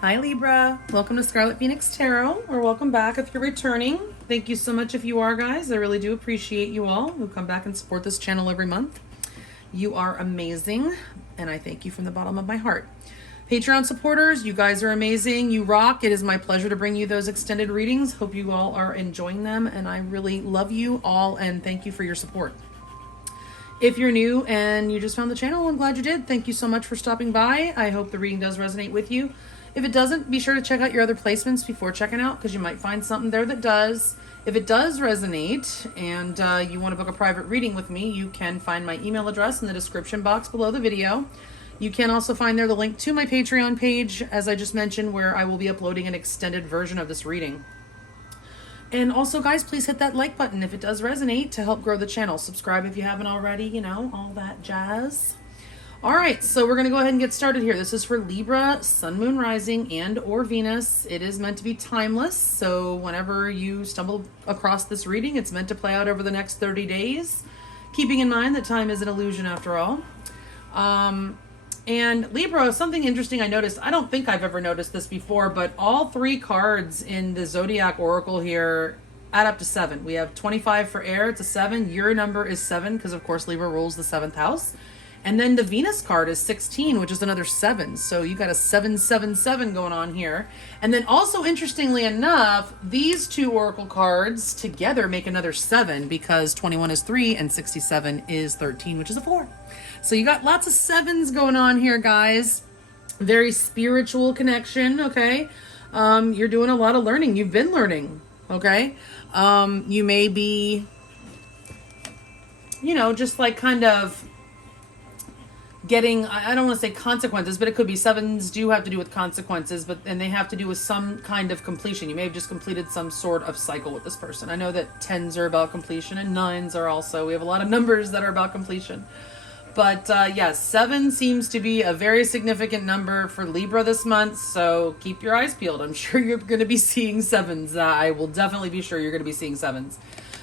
Hi Libra, welcome to Scarlet Phoenix Tarot, or welcome back if you're returning. Thank you so much if you are, guys. I really do appreciate you all who come back and support this channel every month. You are amazing, and I thank you from the bottom of my heart. Patreon supporters, you guys are amazing. You rock. It is my pleasure to bring you those extended readings. Hope you all are enjoying them, and I really love you all, and thank you for your support. If you're new and you just found the channel, I'm glad you did. Thank you so much for stopping by. I hope the reading does resonate with you. If it doesn't, be sure to check out your other placements before checking out, because you might find something there that does. If it does resonate and you want to book a private reading with me, you can find my email address in the description box below the video. You can also find there the link to my Patreon page, as I just mentioned, where I will be uploading an extended version of this reading. And also, guys, please hit that like button if it does resonate to help grow the channel. Subscribe if you haven't already, you know, all that jazz. All right, so we're going to go ahead and get started here. This is for Libra, Sun, Moon, Rising, and or Venus. It is meant to be timeless, so whenever you stumble across this reading, it's meant to play out over the next 30 days, keeping in mind that time is an illusion after all. And Libra, something interesting I noticed, I don't think I've ever noticed this before, but all three cards in the zodiac oracle here add up to 7. We have 25 for air, it's a 7. Your number is 7, because of course Libra rules the 7th house. And then the Venus card is 16, which is another 7. So you got a 777 going on here. And then also, interestingly enough, these two oracle cards together make another 7, because 21 is 3 and 67 is 13, which is a 4. So you got lots of 7s going on here, guys. Very spiritual connection, okay? You're doing a lot of learning. You've been learning, okay? You may be, you know, just like kind of getting, I don't want to say consequences, but it could be 7s do have to do with consequences, and they have to do with some kind of completion. You may have just completed some sort of cycle with this person. I know that 10s are about completion and 9s are also, we have a lot of numbers that are about completion. But yes, 7 seems to be a very significant number for Libra this month, so keep your eyes peeled. I'm sure you're going to be seeing 7s. I will definitely be sure you're going to be seeing 7s.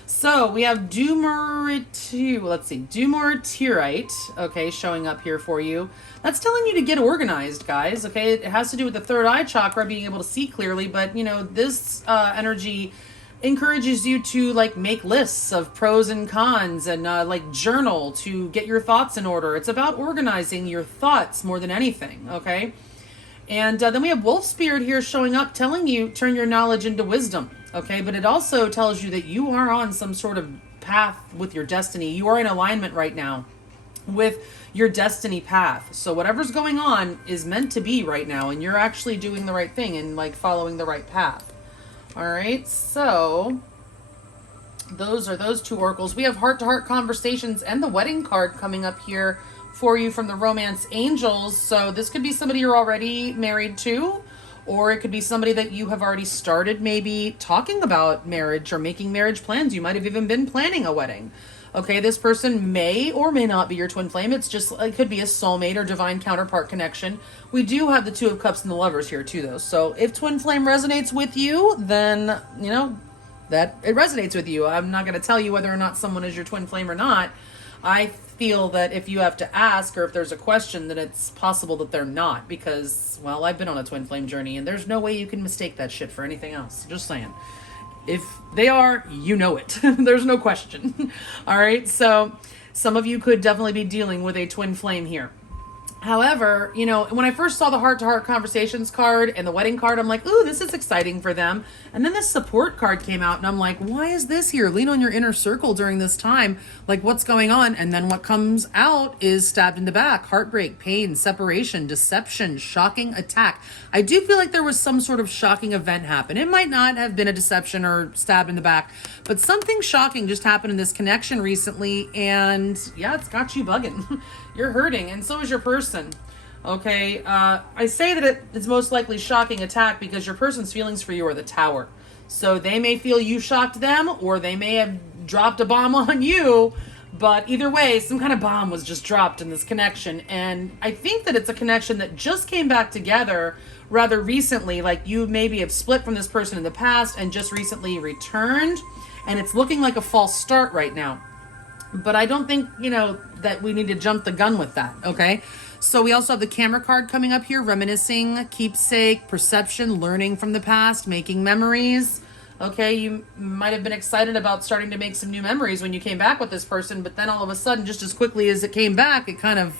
So we have Dumortierite, okay, showing up here for you. That's telling you to get organized, guys, okay? It has to do with the third eye chakra, being able to see clearly, but, you know, this energy encourages you to, like, make lists of pros and cons and, like, journal to get your thoughts in order. It's about organizing your thoughts more than anything, okay? And then we have Wolf Spirit here showing up, telling you, turn your knowledge into wisdom. Okay, but it also tells you that you are on some sort of path with your destiny. You are in alignment right now with your destiny path. So whatever's going on is meant to be right now, and you're actually doing the right thing and like following the right path. All right, so those are those two oracles. We have heart-to-heart conversations and the wedding card coming up here for you from the Romance Angels. So this could be somebody you're already married to, or it could be somebody that you have already started maybe talking about marriage or making marriage plans. You might have even been planning a wedding. Okay, this person may or may not be your twin flame. It's just, it could be a soulmate or divine counterpart connection. We do have the Two of Cups and the Lovers here too, though. So if twin flame resonates with you, then, you know, that it resonates with you. I'm not going to tell you whether or not someone is your twin flame or not. I feel that if you have to ask, or if there's a question, that it's possible that they're not, because, well, I've been on a twin flame journey and there's no way you can mistake that shit for anything else. Just saying. If they are, you know it. There's no question. All right, so some of you could definitely be dealing with a twin flame here. However, you know, when I first saw the heart-to-heart conversations card and the wedding card, I'm like, ooh, this is exciting for them. And then this support card came out and I'm like, why is this here? Lean on your inner circle during this time. Like, what's going on? And then what comes out is stabbed in the back, heartbreak, pain, separation, deception, shocking attack. I do feel like there was some sort of shocking event happen. It might not have been a deception or stabbed in the back, but something shocking just happened in this connection recently. And yeah, it's got you bugging. You're hurting, and so is your person. Okay, I say that it's most likely shocking attack because your person's feelings for you are the Tower. So they may feel you shocked them, or they may have dropped a bomb on you, but either way, some kind of bomb was just dropped in this connection. And I think that it's a connection that just came back together rather recently, like you maybe have split from this person in the past and just recently returned, and it's looking like a false start right now. But I don't think, you know, that we need to jump the gun with that, okay? So we also have the camera card coming up here, reminiscing, keepsake, perception, learning from the past, making memories. Okay, you might have been excited about starting to make some new memories when you came back with this person, but then all of a sudden, just as quickly as it came back, it kind of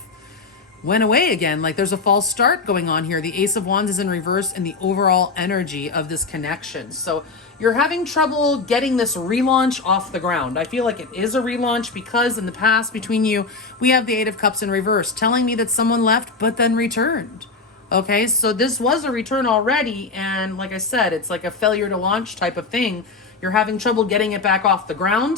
went away again. Like there's a false start going on here. The Ace of Wands is in reverse and the overall energy of this connection. So you're having trouble getting this relaunch off the ground. I feel like it is a relaunch because in the past between you, we have the Eight of Cups in reverse telling me that someone left but then returned. Okay, so this was a return already, and like I said, it's like a failure to launch type of thing. You're having trouble getting it back off the ground.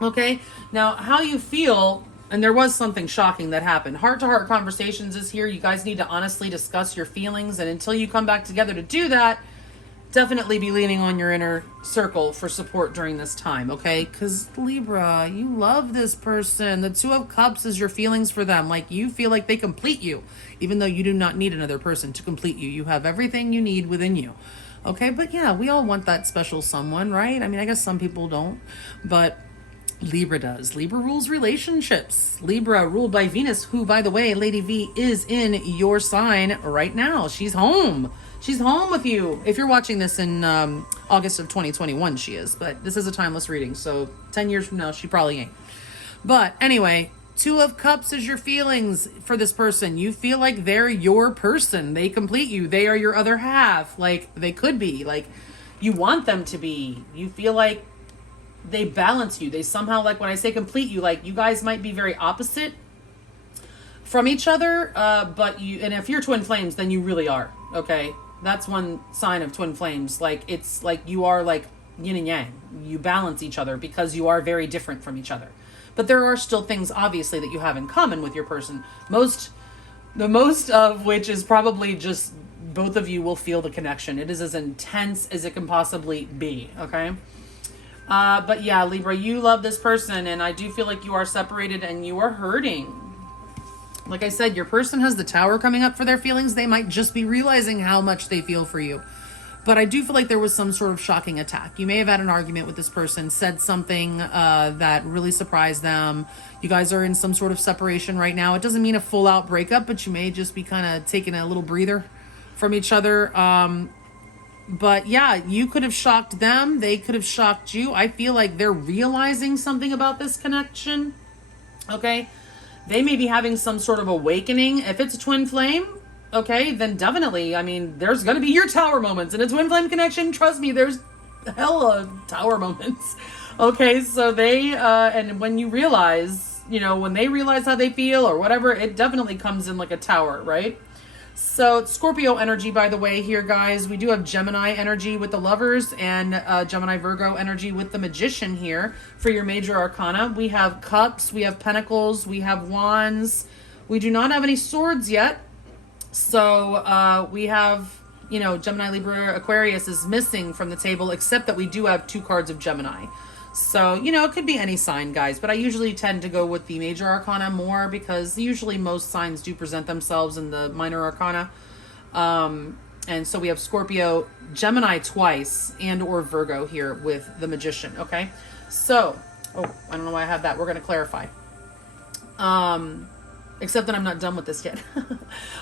Okay, now how you feel, and there was something shocking that happened. Heart-to-heart conversations is here. You guys need to honestly discuss your feelings, and until you come back together to do that, definitely be leaning on your inner circle for support during this time, okay? Because Libra, you love this person. The Two of Cups is your feelings for them. Like you feel like they complete you, even though you do not need another person to complete you. You have everything you need within you, okay? But yeah, we all want that special someone, right? I mean, I guess some people don't, but Libra does. Libra rules relationships. Libra ruled by Venus, who, by the way, Lady V is in your sign right now. She's home. She's home with you. If you're watching this in August of 2021, she is. But this is a timeless reading, so 10 years from now, she probably ain't. But anyway, Two of Cups is your feelings for this person. You feel like they're your person. They complete you. They are your other half. Like, they could be. Like, you want them to be. You feel like they balance you. They somehow, like, when I say complete you, like, you guys might be very opposite from each other, but you, and if you're twin flames, then you really are, okay? That's one sign of twin flames. Like, it's like you are like yin and yang. You balance each other because you are very different from each other. But there are still things, obviously, that you have in common with your person. The most of which is probably just both of you will feel the connection. It is as intense as it can possibly be, okay? But yeah, Libra, you love this person, and I do feel like you are separated and you are hurting. Like I said, your person has the Tower coming up for their feelings. They might just be realizing how much they feel for you. But I do feel like there was some sort of shocking attack. You may have had an argument with this person, said something that really surprised them. You guys are in some sort of separation right now. It doesn't mean a full-out breakup, but you may just be kind of taking a little breather from each other. But yeah, you could have shocked them. They could have shocked you. I feel like they're realizing something about this connection. Okay? They may be having some sort of awakening. If it's a twin flame, okay, then definitely, I mean, there's going to be your Tower moments. In a twin flame connection, trust me, there's hella Tower moments. Okay, so they, and when you realize, you know, when they realize how they feel or whatever, it definitely comes in like a Tower, right? So Scorpio energy, by the way, here, guys. We do have Gemini energy with the Lovers and Gemini Virgo energy with the Magician here for your major arcana. We have Cups, we have Pentacles, we have Wands. We do not have any Swords yet. So we have, you know, Gemini, Libra, Aquarius is missing from the table, except that we do have 2 cards of Gemini. So, you know, it could be any sign, guys, but I usually tend to go with the major arcana more because usually most signs do present themselves in the minor arcana. And so we have Scorpio, Gemini twice, and or Virgo here with the Magician, okay? So, oh, I don't know why I have that. We're going to clarify. Except that I'm not done with this yet.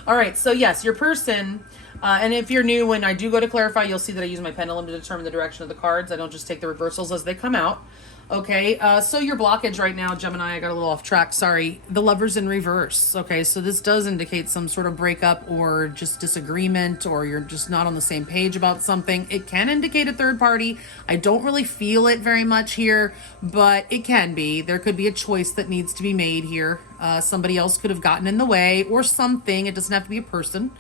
All right, so yes, your person, and if you're new, when I do go to clarify, you'll see that I use my pendulum to determine the direction of the cards. I don't just take the reversals as they come out. Okay, so your blockage right now, Gemini, I got a little off track, sorry. The Lovers in reverse. Okay, so this does indicate some sort of breakup or just disagreement, or you're just not on the same page about something. It can indicate a third party. I don't really feel it very much here, but it can be. There could be a choice that needs to be made here. Somebody else could have gotten in the way or something. It doesn't have to be a person.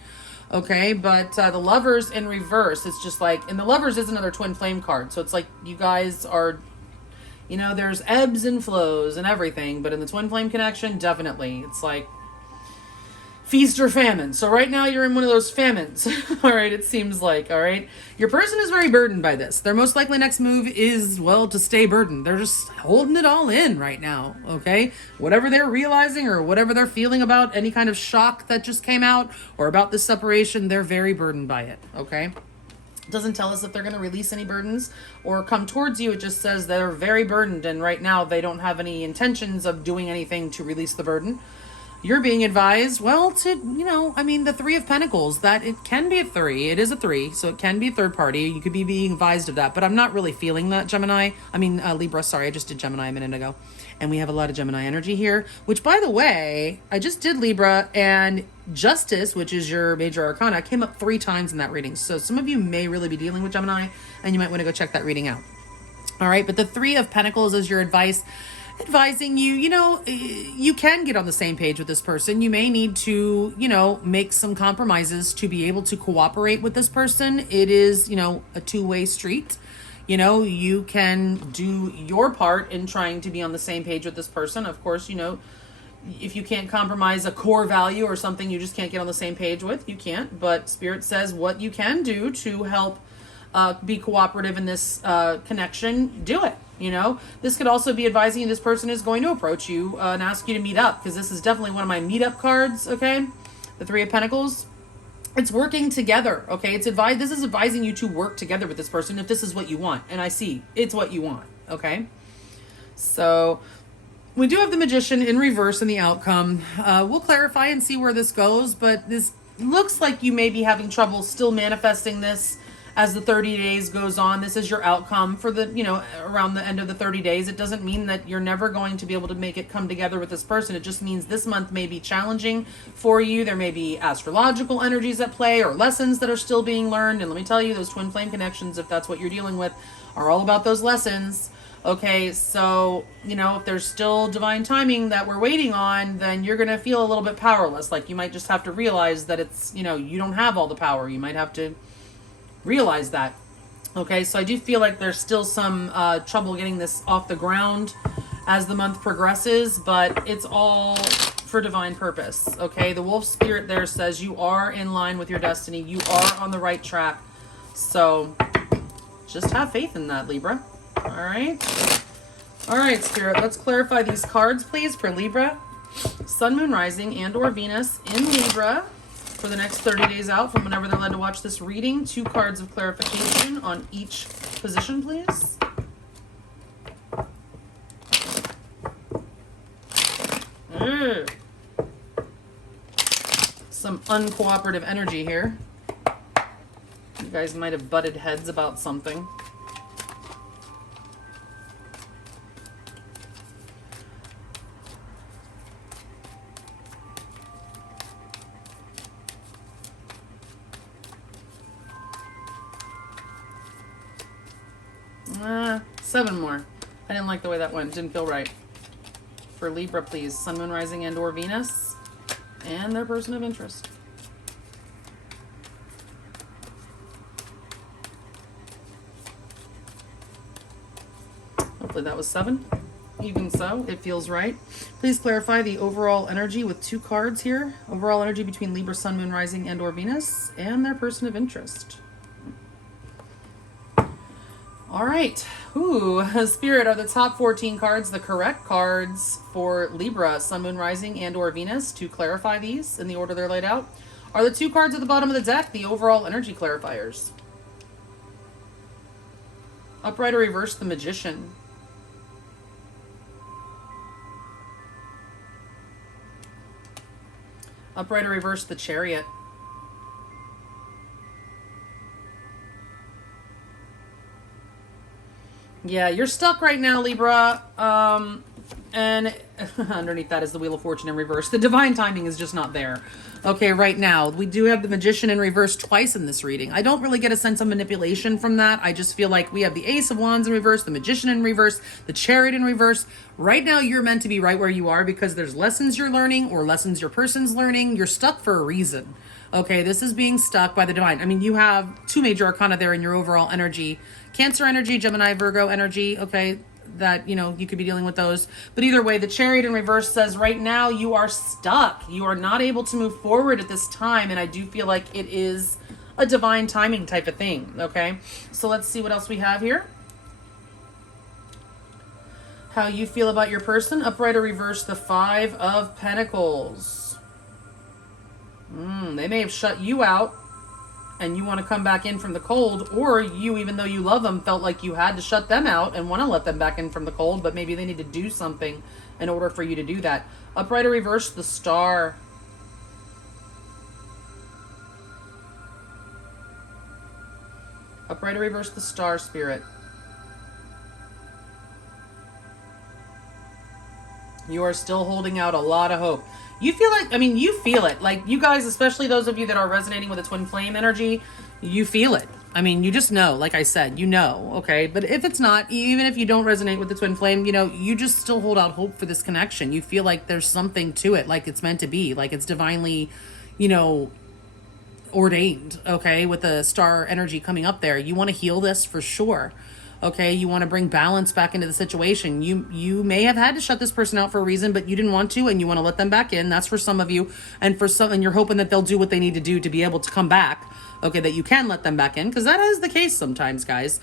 Okay, but the Lovers in reverse, it's just like, and the Lovers is another twin flame card. So it's like you guys are, you know, there's ebbs and flows and everything, but in the twin flame connection, definitely. It's like feast or famine. So right now you're in one of those famines. All right, it seems like, all right. Your person is very burdened by this. Their most likely next move is, well, to stay burdened. They're just holding it all in right now, okay? Whatever they're realizing or whatever they're feeling about any kind of shock that just came out or about this separation, they're very burdened by it, okay? Doesn't tell us if they're going to release any burdens or come towards you. It just says they're very burdened, and right now they don't have any intentions of doing anything to release the burden. You're being advised, well, to, you know, I mean, the Three of Pentacles, that it can be a 3. It is a 3, so it can be a third party. You could be being advised of that, but I'm not really feeling that, Gemini. I mean, Libra, sorry, I just did Gemini a minute ago. And we have a lot of Gemini energy here, which, by the way, I just did Libra, and Justice, which is your major arcana, came up 3 times in that reading. So some of you may really be dealing with Gemini, and you might want to go check that reading out. All right, but the Three of Pentacles is your advice, advising you, you know, you can get on the same page with this person. You may need to, you know, make some compromises to be able to cooperate with this person. It is, you know, a two-way street. You know, you can do your part in trying to be on the same page with this person. Of course, you know, if you can't compromise a core value or something you just can't get on the same page with, you can't. But Spirit says what you can do to help be cooperative in this connection, do it. You know, this could also be advising you this person is going to approach you and ask you to meet up, because this is definitely one of my meetup cards, okay? The Three of Pentacles. It's working together, okay? This is advising you to work together with this person if this is what you want. And I see it's what you want, okay? So we do have the Magician in reverse in the outcome. We'll clarify and see where this goes, but this looks like you may be having trouble still manifesting this as the 30 days goes on. This is your outcome for the, you know, around the end of the 30 days. It doesn't mean that you're never going to be able to make it come together with this person. It just means this month may be challenging for you. There may be astrological energies at play or lessons that are still being learned. And let me tell you, those twin flame connections, if that's what you're dealing with, are all about those lessons. Okay, so, you know, if there's still divine timing that we're waiting on, then you're going to feel a little bit powerless. Like you might just have to realize that it's, you know, you don't have all the power. You might have to realize that. Okay, so I do feel like there's still some trouble getting this off the ground as the month progresses, but it's all for divine purpose. Okay, the wolf spirit there says you are in line with your destiny. You are on the right track. So just have faith in that, Libra. All right. All right, Spirit, let's clarify these cards, please, for Libra, Sun, Moon, Rising, and or Venus in Libra for the next 30 days out from whenever they're led to watch this reading. 2 cards of clarification on each position, please. Some uncooperative energy here. You guys might have butted heads about something. Seven more. I didn't like the way that went. Didn't feel right. For Libra, please. Sun, Moon, Rising, and or Venus. And their person of interest. Hopefully that was 7. Even so, it feels right. Please clarify the overall energy with 2 cards here. Overall energy between Libra, Sun, Moon, Rising, and or Venus. And their person of interest. All right. Ooh, Spirit, are the top 14 cards the correct cards for Libra, Sun, Moon, Rising, and or Venus? To clarify these in the order they're laid out, are the 2 cards at the bottom of the deck the overall energy clarifiers? Upright or reverse, the Magician. Upright or reverse, the Chariot. Yeah, you're stuck right now, Libra. And underneath that is the Wheel of Fortune in reverse. The divine timing is just not there. Okay, right now, we do have the Magician in reverse twice in this reading. I don't really get a sense of manipulation from that. I just feel like we have the Ace of Wands in reverse, the Magician in reverse, the Chariot in reverse. Right now, you're meant to be right where you are because there's lessons you're learning or lessons your person's learning. You're stuck for a reason. Okay, this is being stuck by the divine. I mean, you have 2 major arcana there in your overall energy. Cancer energy, Gemini, Virgo energy, okay, that, you know, you could be dealing with those. But either way, the Chariot in reverse says right now you are stuck. You are not able to move forward at this time, and I do feel like it is a divine timing type of thing, okay? So let's see what else we have here. How you feel about your person. Upright or reverse, the 5 of Pentacles. They may have shut you out and you want to come back in from the cold, or you, even though you love them, felt like you had to shut them out and want to let them back in from the cold, but maybe they need to do something in order for you to do that. Upright or reverse, the Star. Upright or reverse, the Star, Spirit. You are still holding out a lot of hope. You feel like, I mean, you feel it. Like, you guys, especially those of you that are resonating with the twin flame energy, you feel it. I mean, you just know, like I said, you know, okay? But if it's not, even if you don't resonate with the twin flame, you know, you just still hold out hope for this connection. You feel like there's something to it, like it's meant to be, like it's divinely, you know, ordained, okay? With the Star energy coming up there. You want to heal this for sure. Okay, you want to bring balance back into the situation. You may have had to shut this person out for a reason, but you didn't want to, and you want to let them back in. That's for some of you, and for some, and you're hoping that they'll do what they need to do to be able to come back. Okay, that you can let them back in, because that is the case sometimes, guys.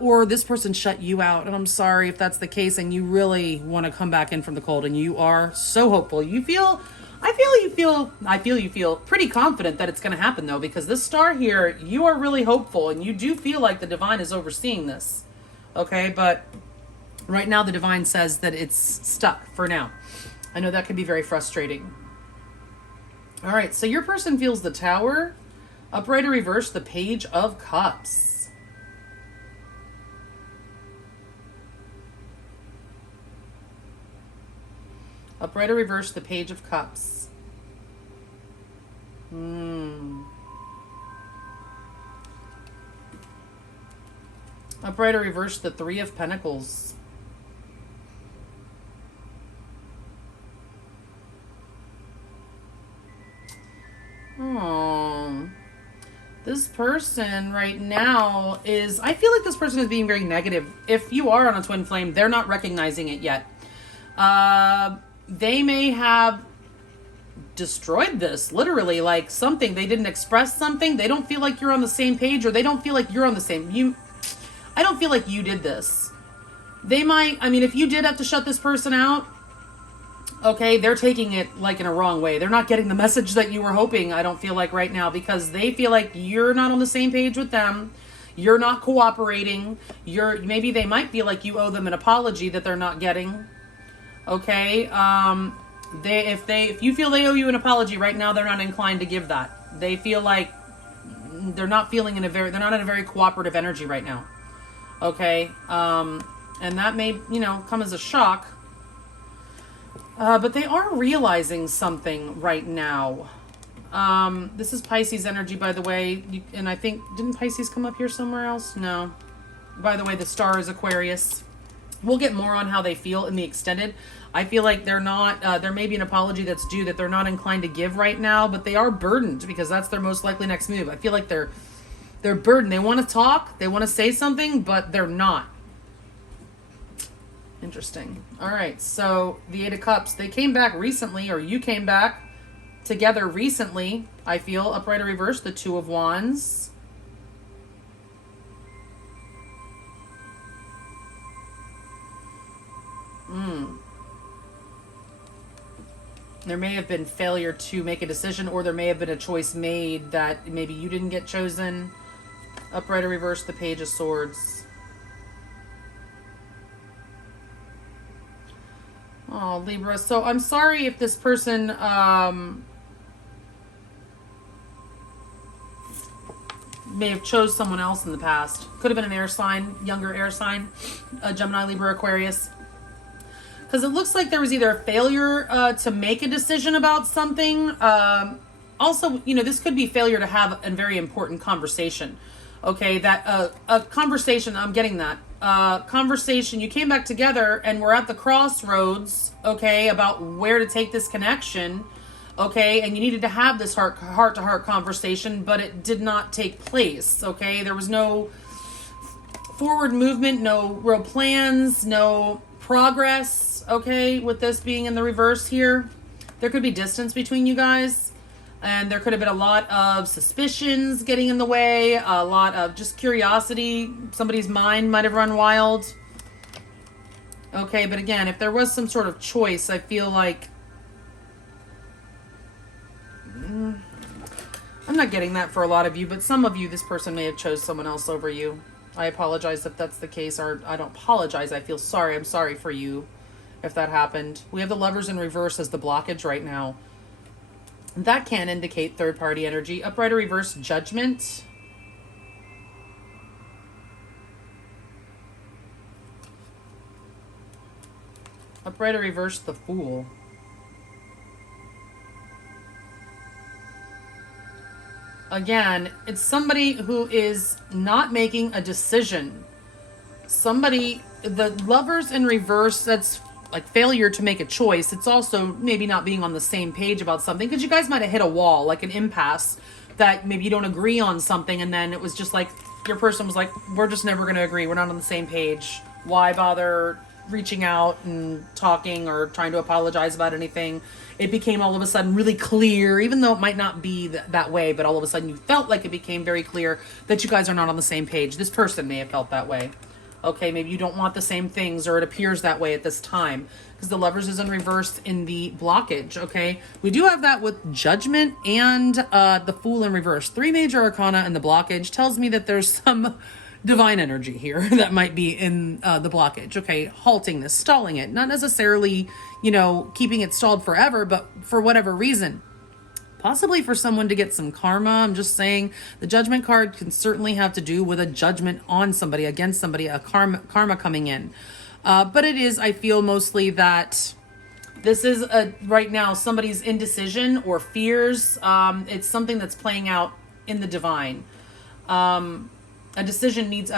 Or this person shut you out, and I'm sorry if that's the case, and you really want to come back in from the cold, and you are so hopeful. I feel you feel pretty confident that it's going to happen, though, because this Star here, you are really hopeful, and you do feel like the divine is overseeing this. Okay, but right now the divine says that it's stuck for now. I know that can be very frustrating. All right, so your person feels the Tower. Upright or reverse, the Page of Cups. Upright or reverse, the Page of Cups. Upright or reverse, the Three of Pentacles. Oh, this person right now is, I feel like this person is being very negative. If you are on a twin flame, they're not recognizing it yet. They may have destroyed this, literally, like something. They didn't express something. They don't feel like you're on the same page, or they don't feel like you're on the same. I don't feel like you did this. They might, I mean, if you did have to shut this person out, okay, they're taking it like in a wrong way. They're not getting the message that you were hoping, I don't feel like right now, because they feel like you're not on the same page with them. You're not cooperating. Maybe they might feel like you owe them an apology that they're not getting. Okay, if you feel they owe you an apology right now, they're not inclined to give that. They feel like they're not in a very cooperative energy right now. Okay, and that may, come as a shock. But they are realizing something right now. This is Pisces energy, by the way. And I think, didn't Pisces come up here somewhere else? No. By the way, the Star is Aquarius. We'll get more on how they feel in the extended. I feel like they're not, there may be an apology that's due that they're not inclined to give right now, but they are burdened because that's their most likely next move. I feel like they're burdened. They want to talk, they want to say something, but they're not. Interesting. All right, so the Eight of Cups, they came back recently, or you came back together recently, I feel. Upright or reverse, the Two of Wands. There may have been failure to make a decision, or there may have been a choice made that maybe you didn't get chosen. Upright or reverse, the Page of Swords. Oh, Libra. So I'm sorry if this person may have chose someone else in the past. Could have been an air sign, younger air sign, Gemini, Libra, Aquarius. Because it looks like there was either a failure to make a decision about something. Also, this could be failure to have a very important conversation. Okay, that a conversation, I'm getting that. Conversation, you came back together and we're at the crossroads, okay, about where to take this connection, okay, and you needed to have this heart-to-heart conversation, but it did not take place, okay? There was no forward movement, no real plans, no progress, okay, with this being in the reverse here. There could be distance between you guys. And there could have been a lot of suspicions getting in the way, a lot of just curiosity. Somebody's mind might have run wild. Okay, but again, if there was some sort of choice, I feel like... I'm not getting that for a lot of you, but some of you, this person may have chose someone else over you. I apologize if that's the case, or I don't apologize. I feel sorry. I'm sorry for you if that happened. We have the Lovers in reverse as the blockage right now. That can indicate third-party energy. Upright or reverse, Judgment. Upright or reverse, the Fool. Again, it's somebody who is not making a decision. Somebody, the Lovers in reverse, that's like failure to make a choice. It's also maybe not being on the same page about something, because you guys might have hit a wall, like an impasse, that maybe you don't agree on something, and then it was just like your person was like, we're just never going to agree. We're not on the same page. Why bother reaching out and talking or trying to apologize about anything? It became all of a sudden really clear, even though it might not be that way, but all of a sudden you felt like it became very clear that you guys are not on the same page. This person may have felt that way. Okay, maybe you don't want the same things, or it appears that way at this time, because the Lovers is in reverse in the blockage, okay? We do have that with Judgment and the Fool in reverse. 3 major arcana in the blockage tells me that there's some divine energy here that might be in the blockage, okay? Halting this, stalling it. Not necessarily, you know, keeping it stalled forever, but for whatever reason. Possibly for someone to get some karma. I'm just saying the Judgment card can certainly have to do with a judgment on somebody, against somebody, a karma coming in. But it is, I feel, mostly that this is right now somebody's indecision or fears. It's something that's playing out in the divine. A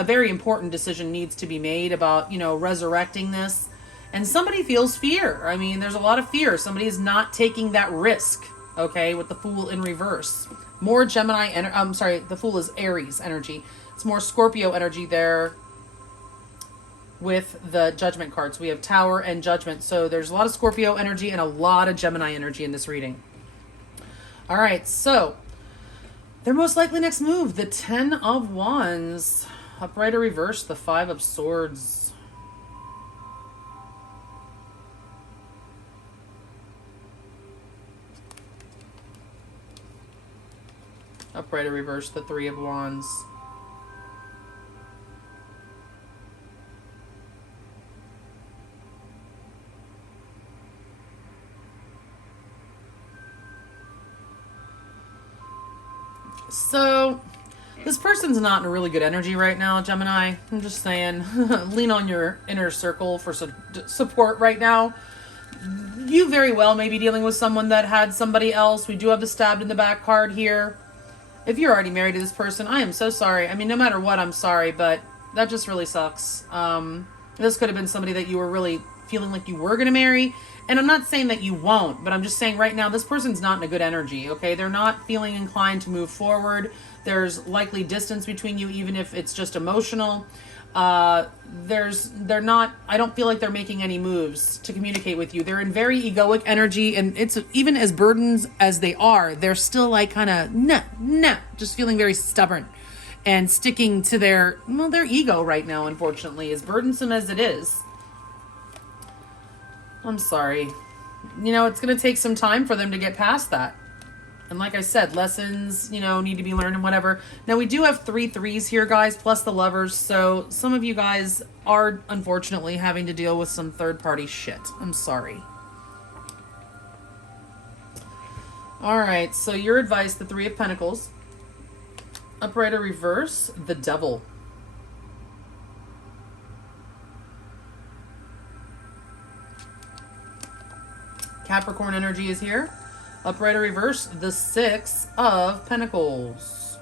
very important decision needs to be made about, you know, resurrecting this. And somebody feels fear. I mean, there's a lot of fear. Somebody is not taking that risk. Okay, with the Fool in reverse. More Gemini, I'm sorry, the Fool is Aries energy. It's more Scorpio energy there with the Judgment cards. We have Tower and Judgment. So there's a lot of Scorpio energy and a lot of Gemini energy in this reading. All right, so their most likely next move, the 10 of Wands. Upright or reverse, the 5 of Swords. Upright or reverse, the 3 of Wands. So, this person's not in a really good energy right now, Gemini. I'm just saying, lean on your inner circle for support right now. You very well may be dealing with someone that had somebody else. We do have the stabbed in the back card here. If you're already married to this person, I am so sorry. I mean, no matter what, I'm sorry, but that just really sucks. This could have been somebody that you were really feeling like you were going to marry. And I'm not saying that you won't, but I'm just saying right now, this person's not in a good energy, okay? They're not feeling inclined to move forward. There's likely distance between you, even if it's just emotional. I don't feel like they're making any moves to communicate with you. They're in very egoic energy, and it's even as burdens as they are, they're still like kind of nah, just feeling very stubborn and sticking to their ego right now, unfortunately, as burdensome as it is. I'm sorry. You know, it's going to take some time for them to get past that. And like I said, lessons, you know, need to be learned and whatever. Now, we do have 3 threes here, guys, plus the Lovers. So some of you guys are, unfortunately, having to deal with some third-party shit. I'm sorry. All right, so your advice, the 3 of Pentacles. Upright or reverse, the Devil. Capricorn energy is here. Upright or reverse, the 6 of Pentacles.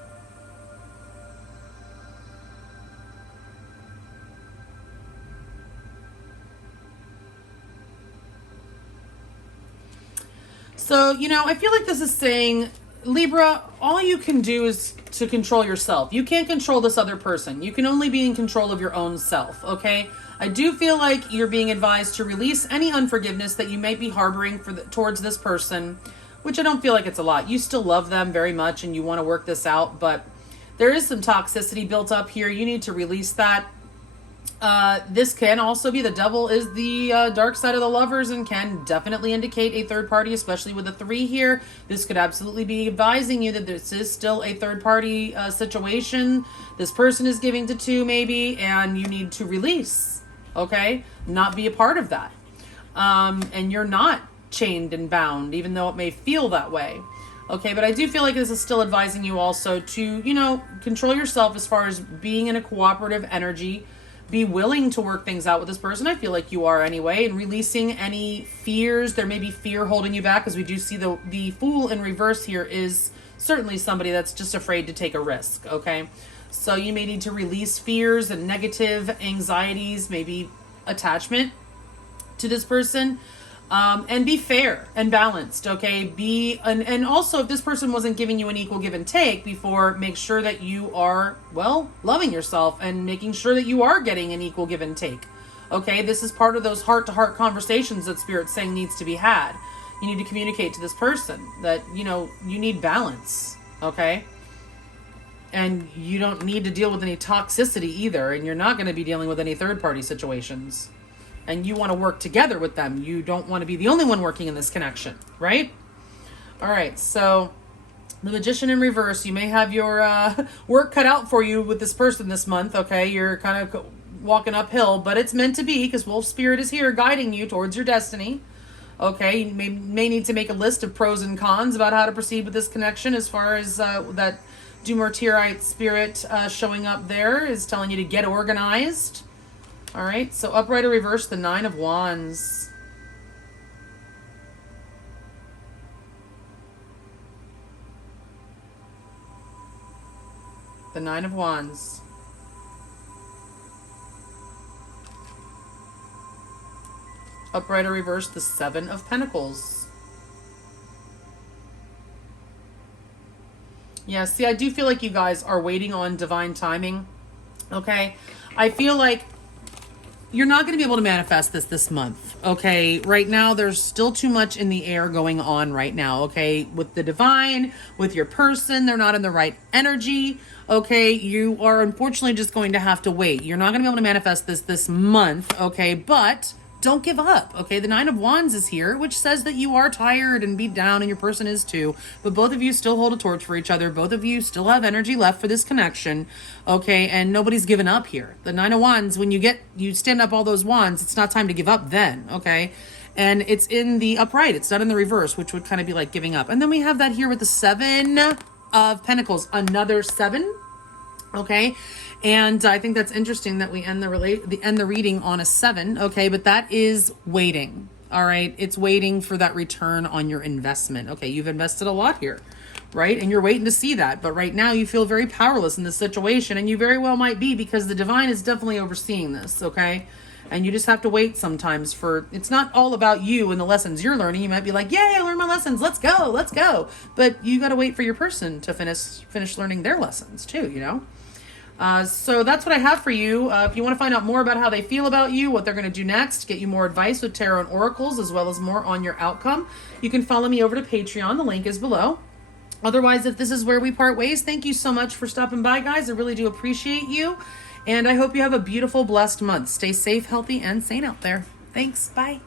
So, you know, I feel like this is saying, Libra, all you can do is to control yourself. You can't control this other person. You can only be in control of your own self, okay? I do feel like you're being advised to release any unforgiveness that you might be harboring towards this person, which I don't feel like it's a lot. You still love them very much and you want to work this out, but there is some toxicity built up here. You need to release that. This can also be, the Devil is the dark side of the Lovers and can definitely indicate a third party, especially with a 3 here. This could absolutely be advising you that this is still a third party situation. This person is giving to 2 maybe, and you need to release, okay? Not be a part of that. and you're not chained and bound, even though it may feel that way. Okay, but I do feel like this is still advising you also to, you know, control yourself as far as being in a cooperative energy. Be willing to work things out with this person. I feel like you are anyway, and releasing any fears. There may be fear holding you back, as we do see the Fool in reverse here is certainly somebody that's just afraid to take a risk, okay? So you may need to release fears and negative anxieties, maybe attachment to this person. And be fair and balanced, okay? And also, if this person wasn't giving you an equal give and take before, make sure that you are, well, loving yourself and making sure that you are getting an equal give and take, okay? This is part of those heart-to-heart conversations that Spirit's saying needs to be had. You need to communicate to this person that, you know, you need balance, okay? And you don't need to deal with any toxicity either, and you're not going to be dealing with any third-party situations. And you want to work together with them. You don't want to be the only one working in this connection, right? All right, so the Magician in reverse, you may have your work cut out for you with this person this month, okay? You're kind of walking uphill, but it's meant to be because Wolf Spirit is here guiding you towards your destiny, okay? You may need to make a list of pros and cons about how to proceed with this connection, as far as that Dumortierite Spirit showing up there is telling you to get organized. All right, so upright or reverse, the Nine of Wands. The Nine of Wands. Upright or reverse, the Seven of Pentacles. Yeah, see, I do feel like you guys are waiting on divine timing, okay? I feel like you're not going to be able to manifest this month, okay? Right now, there's still too much in the air going on right now, okay? With the divine, with your person, they're not in the right energy, okay? You are unfortunately just going to have to wait. You're not going to be able to manifest this month, okay? But don't give up, okay? The Nine of Wands is here, which says that you are tired and beat down, and your person is too. But both of you still hold a torch for each other. Both of you still have energy left for this connection, okay? And nobody's given up here. The Nine of Wands, when you stand up all those wands, it's not time to give up then, okay? And it's in the upright. It's not in the reverse, which would kind of be like giving up. And then we have that here with the Seven of Pentacles, another seven, okay? And I think that's interesting that we end the reading on a 7, okay? But that is waiting, all right? It's waiting for that return on your investment, okay? You've invested a lot here, right? And you're waiting to see that. But right now you feel very powerless in this situation, and you very well might be, because the divine is definitely overseeing this, okay? And you just have to wait sometimes for, it's not all about you and the lessons you're learning. You might be like, yay, I learned my lessons. Let's go, let's go. But you got to wait for your person to finish learning their lessons too, you know? So that's what I have for you. If you want to find out more about how they feel about you, what they're going to do next, get you more advice with tarot and oracles, as well as more on your outcome, you can follow me over to Patreon. The link is below. Otherwise, if this is where we part ways, thank you so much for stopping by, guys. I really do appreciate you. And I hope you have a beautiful, blessed month. Stay safe, healthy, and sane out there. Thanks. Bye.